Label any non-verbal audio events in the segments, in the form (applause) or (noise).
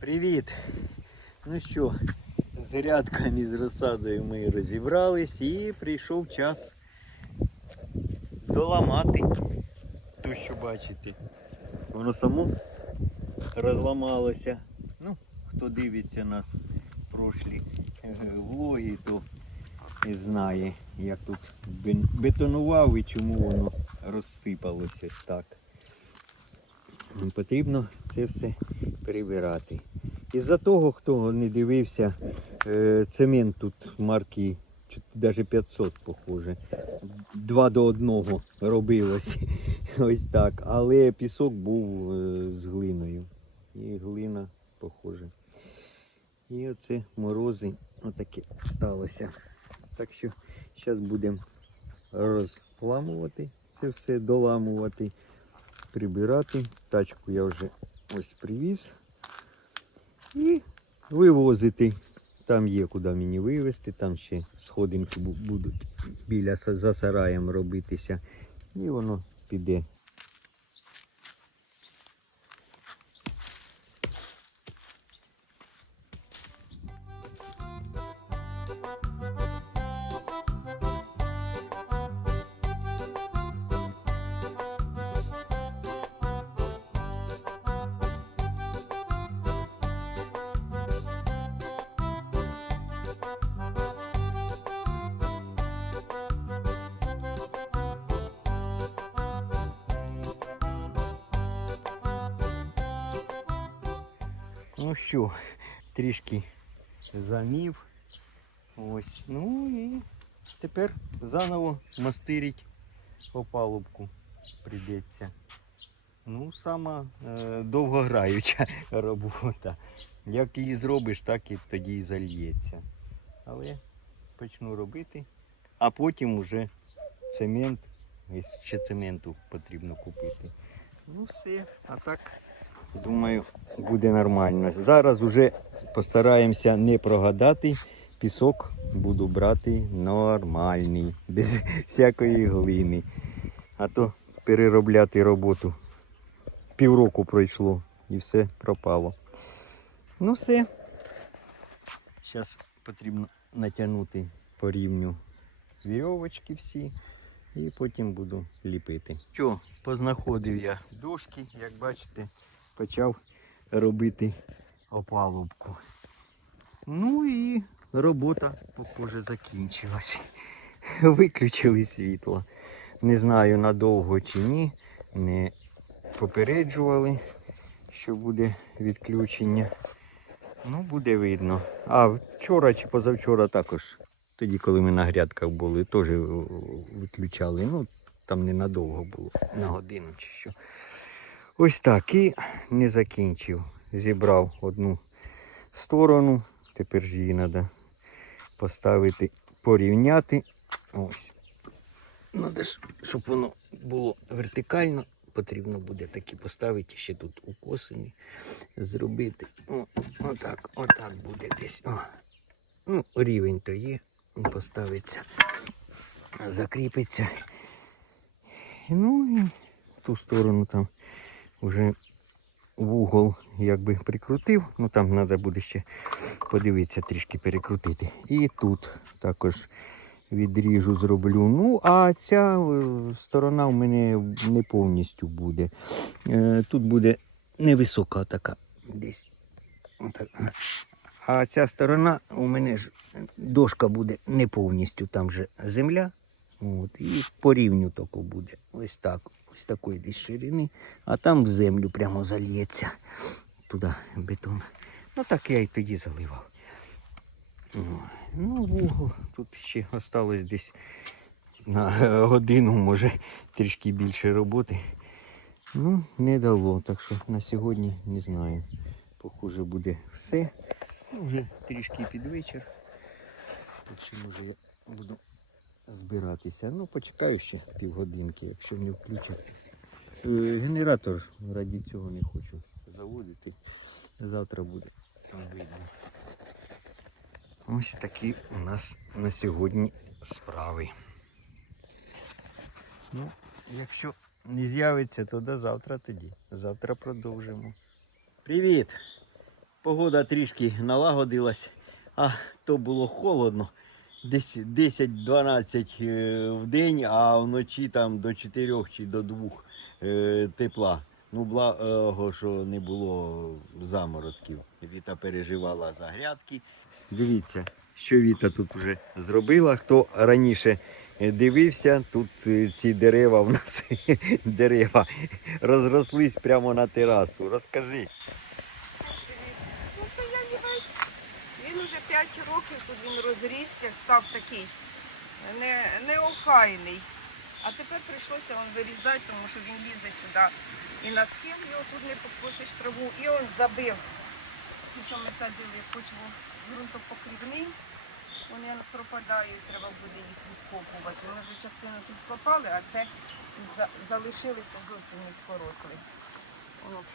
Привіт! Ну що, з грядками з розсадою ми розібрались і прийшов час доламати ту, що бачите. Воно само розламалося. Ну, хто дивиться нас прошлі е, влоги, то знає, як тут бетонував і чому воно розсипалося так. Потрібно це все перебирати. Із-за того, хто не дивився, е, цемент тут марки навіть 500, похоже. Два до одного робилось. (laughs) Ось так. Але пісок був е, з глиною. І глина, похоже. І оце морози отаке сталося. Так що зараз будемо розламувати це все, доламувати, прибирати. Тачку я вже ось привіз. І вивозити. Там є куди мені вивезти, там ще сходинки будуть біля за сараєм робитися. І воно піде. Ну що, трішки замів. Ось. Ну і тепер заново мастирить опалубку прийдеться. Ну, сама е, довгограюча (laughs) робота. Як її зробиш, так і тоді і зальється. Але почну робити, а потім уже цемент, ще цементу потрібно купити. Ну все, а так Думаю, буде нормально. Зараз вже постараємося не прогадати. Пісок буду брати нормальний, (laughs) без всякої глини. А то переробляти роботу. Півроку пройшло і все пропало. Ну все. Зараз потрібно натягнути по рівню вірьовочки всі. І потім буду ліпити. Що, познаходив я дошки, як бачите почав робити опалубку. Ну і робота, похоже, закінчилась. (laughs) Виключили світло. Не знаю надовго чи ні. Не попереджували, що буде відключення. Ну, буде видно. А вчора чи позавчора також, тоді, коли ми на грядках були, теж е, виключали. Ну, там ненадовго було, на годину чи що. Ось так і не закінчив. Зібрав одну сторону. Тепер ж її треба поставити, порівняти. Ось. Ж, щоб воно було вертикально, потрібно буде такі поставити ще тут укосини зробити. О, отак, отак буде десь. О. Ну, рівень то є, поставиться, закріпиться. Ну і ту сторону там вже вугол якби прикрутив, ну там треба буде ще подивитися, трішки перекрутити. І тут також відріжу, зроблю. Ну, а ця е, сторона в мене не повністю буде. Е, Тут буде невисока така десь. А ця сторона у мене ж дошка буде не повністю, там же земля. От, і по рівню тако буде. Ось так. Ось такої десь ширини. А там в землю прямо зальється. Туди бетон. Ну так я і тоді заливав. Ну, вугол тут ще осталось десь на годину, може трішки більше роботи. Ну, не дало, так що на сьогодні не знаю. Похоже буде все. Ну, вже трішки під вечір. Так що може я буду збиратися. Ну, почекаю ще півгодинки, якщо не включать. Е, Генератор раді цього не хочу заводити. Завтра буде там видно. Ось такі у нас на сьогодні справи. Ну, якщо не з'явиться, то до завтра тоді. Завтра продовжимо. Привіт! Погода трішки налагодилась, а то було холодно. Десь 10-12 е, в день, а вночі там до 4 чи до 2 е, тепла. Ну, благо, що не було заморозків. Віта переживала за грядки. Дивіться, що Віта тут вже зробила. Хто раніше е, дивився, тут ці дерева в нас (laughs) дерева розрослись прямо на терасу. Розкажи. Ну це ялівець. Він уже 5 років тут він розрісся, став такий не, неохайний. А тепер прийшлося он вирізати, тому що він лізе сюди. І на схил його тут не покосиш траву, і он забив. Ті, що ми садили, почву ґрунтопокрівний, вони пропадають, треба буде їх відкопувати. Ми вже частину тут копали, а це залишилися зовсім низькорослі. От.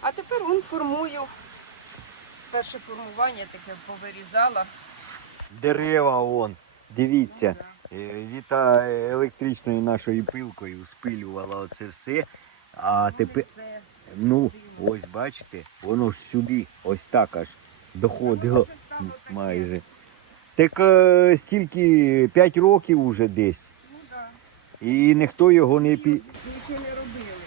А тепер он формую. Перше формування таке повирізала. Дерева вон. Дивіться. Е, Віта електричною нашою пилкою спилювала оце все. А тепер, ну, ось бачите, воно ж сюди, ось так аж доходило майже. Так е, стільки 5 років уже десь. Ну да. І ніхто його не пі. Нічого не робили.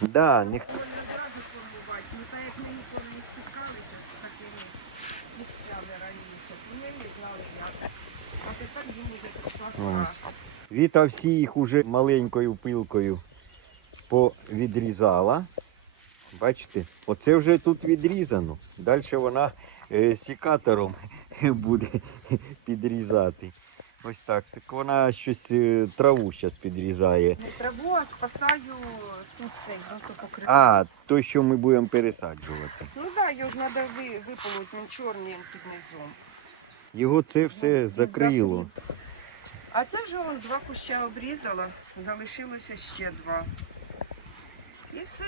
Да, ніхто. Вони одразу формувати. Ну так як ми ніколи не стикалися з такими місцями раніше, то ми не знали як. А тепер їм вже прийшла пора. Віта всі їх уже маленькою пилкою повідрізала. Бачите, оце вже тут відрізано. Далі вона е, сікатором (laughs) буде підрізати. Ось так. Так вона щось е, траву зараз підрізає. Не траву, а спасаю тут цей ґрунтопокрив. А, той, що ми будемо пересаджувати. Ну так, да, його ж треба виполоть, він чорний він під низом. Його це все закрило. А це вже вон два куща обрізала, залишилося ще два. І все,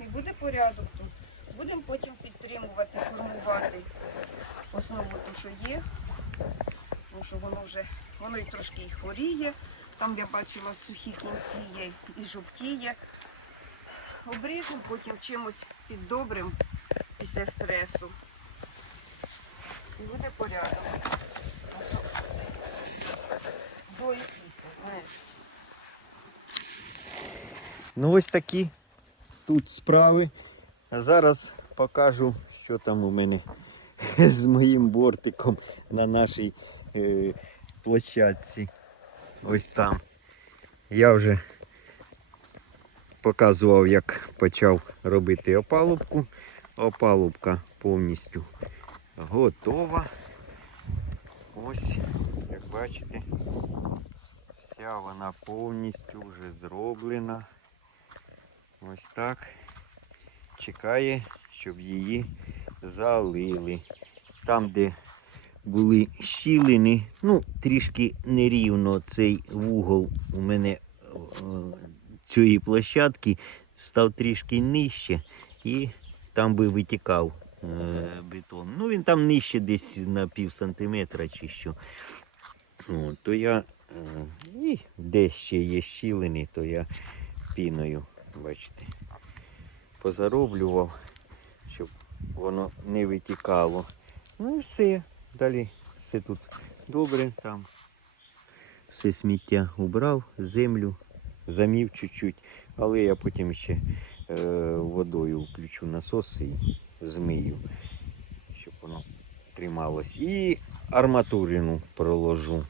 і буде порядок тут. Будемо потім підтримувати, формувати основу ту, що є. Тому що воно вже, воно і трошки і хворіє. Там я бачила сухі кінці є і жовтіє. Обріжемо потім чимось піддобрим після стресу. І буде порядок. Ну ось такі тут справи. Зараз покажу, що там у мене (laughs) з моїм бортиком на нашій е, площадці. Ось там. Я вже показував, як почав робити опалубку. Опалубка повністю готова. Ось, бачите, вся вона повністю вже зроблена. Ось так. Чекає, щоб її залили. Там, де були щілини, ну, трішки нерівно цей вугол у мене цієї площадки став трішки нижче і там би витікав е, бетон. Ну він там нижче десь на пів сантиметра чи що. О, то я е, і де ще є щілини, то я піною, бачите, позароблював, щоб воно не витікало. Ну і все. Далі все тут добре, там все сміття убрав, землю замів чуть-чуть, але я потім ще е, водою включу насос і змию, щоб воно трималось. І арматурину проложу.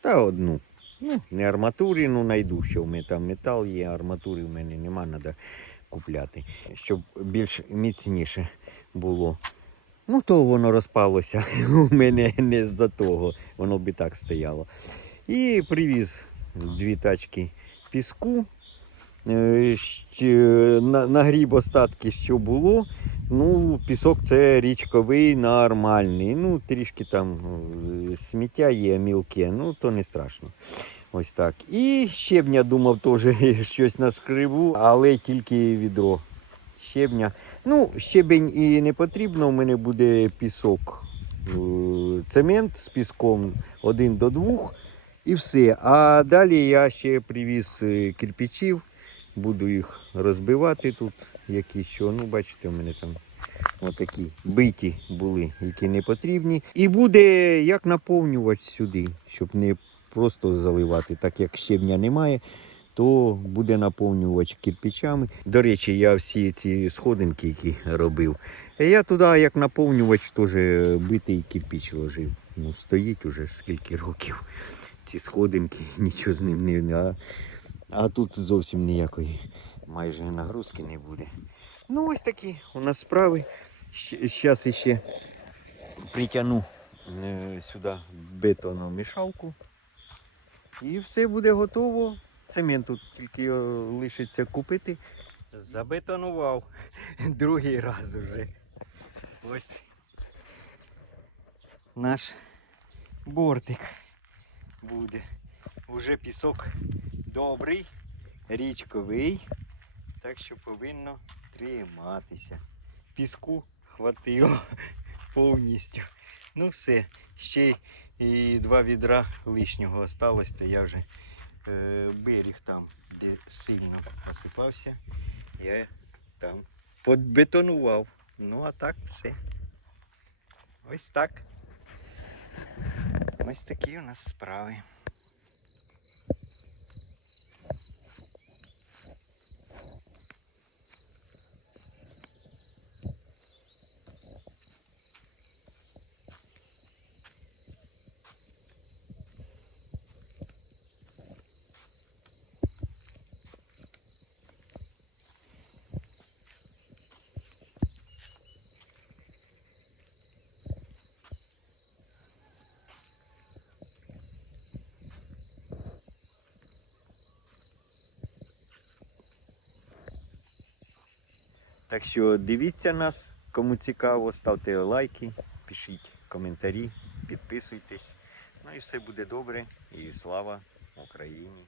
Та одну. Ну, не арматурину знайду, що в мене там метал є, арматури в мене нема, треба купляти, щоб більш міцніше було. Ну, то воно розпалося (laughs) у мене не з-за того, воно б і так стояло. І привіз дві тачки піску, е, на- нагріб остатки, що було. Ну, пісок це річковий, нормальний. Ну, трішки там е, сміття є мілке, ну то не страшно. Ось так. І щебня думав теж щось наскриву, але тільки відро щебня. Ну, щебень і не потрібно, у мене буде пісок. е, Цемент з піском один до двох і все. А далі я ще привіз е, кирпичів, буду їх розбивати тут, які що. Ну, бачите, у мене там Отакі биті були, які не потрібні. І буде як наповнювач сюди, щоб не просто заливати, так як щебня немає, то буде наповнювач кирпичами. До речі, я всі ці сходинки, які робив, я туди як наповнювач теж битий кирпич ложив. Ну, стоїть уже скільки років. Ці сходинки, (laughs) нічого з ним не. А, а тут зовсім ніякої майже нагрузки не буде. Ну, ось такі у нас справи. Зараз ще притягну е, сюди бетонну мішалку. І все буде готово. Цемент тут тільки е, лишиться купити. Забетонував (laughs) другий раз уже. Ось наш бортик буде. Уже пісок добрий, річковий, так що повинно триматися. Піску хватило (laughs) повністю. Ну все, ще і два відра лишнього осталось, то я вже е, берег там, де сильно посипався, я там подбетонував. Ну а так все. Ось так. Ось такі у нас справи. Так що дивіться нас, кому цікаво, ставте лайки, пишіть коментарі, підписуйтесь. Ну і все буде добре. І слава Україні!